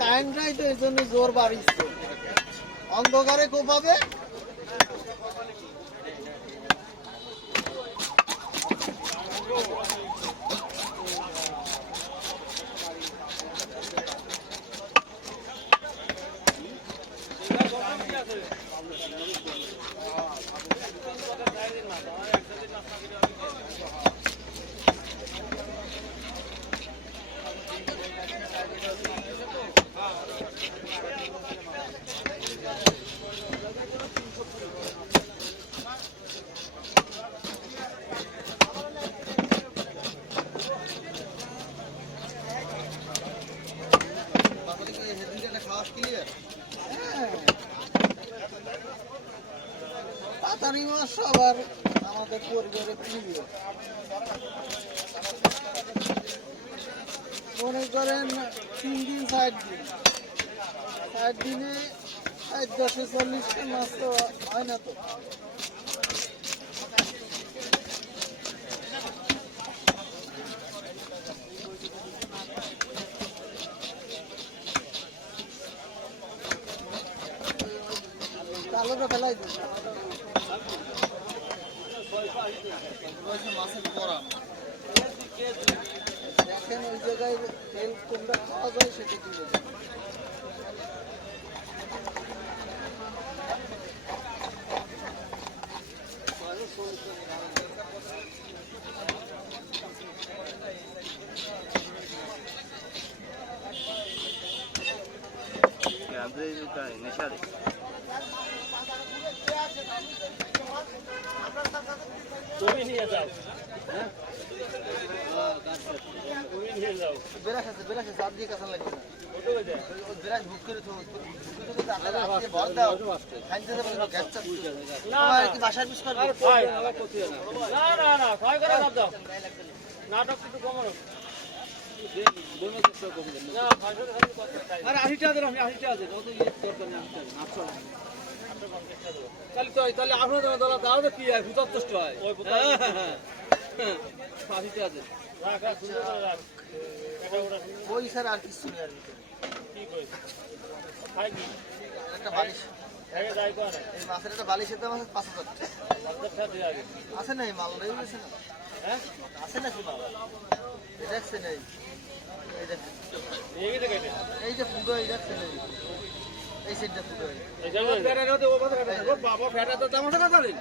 কারেন্টটাই তো এই জন্য জোর বাড়িচ্ছে, অন্ধকারে কোপাবে। পাতারি মাছ সবার আমাদের পরিবারের প্রিয়। মনে করেন 3 দিন 4 দিনে 10-40 মাছ তো হয় না তো। আলোটা ফেলাই দিন, মাছের পরা দেখেন ওই জায়গায় তেল কোনটা খাওয়া যায় সেটা তুলে দেন। তুমি নিয়ে যাও, হ্যাঁ নিয়ে যাও। বেরাস আছে, বেরাস আছে, আর দিয়ে কাঁচা লাগবে না। বেরাস বুক করে তো বাসার পিস করবে। না না না, ছয় করে লাভ দাও, নাটক একটু কমানো। আরে 80 টাকা দেন, আপনি 80 টাকা দেন, অত ইয়ে দরকার নেই। তাহলে আপনার দলা দাও তো কি হয়, 75 টাকা হয়। ওই 80 টাকা দেন। ওই স্যার আর কিছু নেই, আর কি কই খাই কি একটা বালিশ, এই যাই কোন এই মাছের একটা বালিশের দাম আছে 5000 টাকা। 50 টাকা দিয়ে আগে আছে না এই মাল রয়ে গেছে না? হ্যাঁ আছে না কি মাল? এটা আছে না, এই দেখেন এই যে কেটে এই যে ফুটো, এই দেখছেন এই সেটটা ফুটো, এই যাবে ফেটাটা ও কথা কাটা ও বাবা, ফেটাটা দাম আছে কত দিন?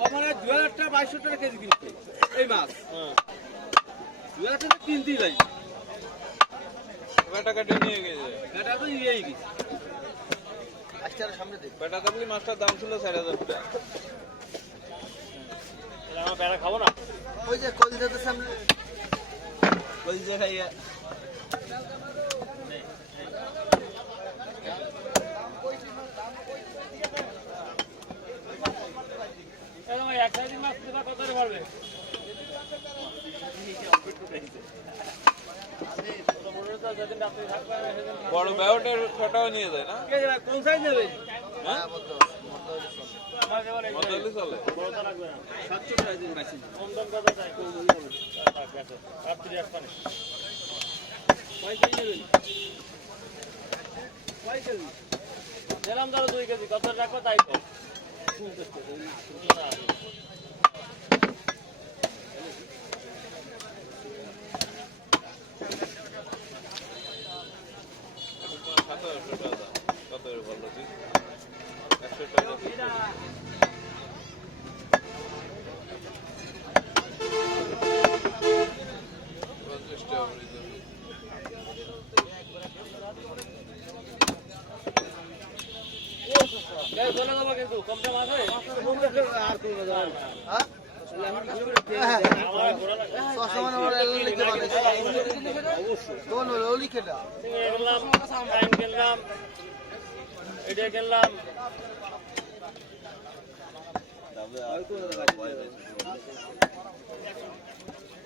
ও মানে 2000 টাকা 2200 টাকা কেজি কিনছে এই মাছ। হ্যাঁ 2000 টাকা কিনতেই লাগে, বেটা কাটে নিয়ে গেছে। ফেটা তো ইয়েই গেছে। আজকের সামনে দেখ বেটা কাটলি মাছটার দাম ছিল 4000 টাকা। তাহলে আমরা বেড়া খাবো না। ওই যে কলজাতে সামনে বলছে খাইয়া একদম এক সাইজের মাছ দিবা কত করে পারবে? বড় ব্যাওটার ছটাও নিয়ে যায় না? কে জানে কোন সাইজ নেবে? হ্যাঁ বলতে মন্দালি চলে। 700 টাকা দিন মাছ। কম দাম কত চাই? রাত্রি আসপানে কয় কেজি নেবেন? কয় কেজি? দিলাম ধরো 2 কেজি, কত রাখবো তাই তো। কত ভালো ঠিক 100 টাকা। চলে যাবো কিন্তু কম দাম আছে। আর কোন যাবে? হ্যাঁ সসমান ওরা লিখতে পারে কোন ওলি কেটা কিনলাম, টাইম কিনলাম, এটা কিনলাম।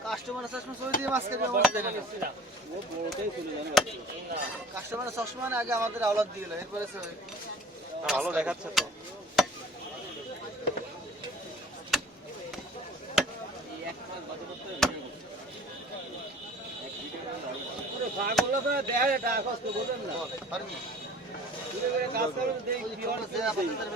কাস্টমার চশমা সই দিয়ে মাছ কেটে অবস্থা না, ও বড়টাই চলে যাবে। কাস্টমার চশমা আগে আমাদের আওলাদ দিয়ে গেল, এরপরে ভালো দেখাচ্ছে তো। পাগল তো দেয় এটা কষ্ট বোঝেন না পারবি দূরে দূরে কাজ করে দেখি কি ওই হচ্ছে আপনাদের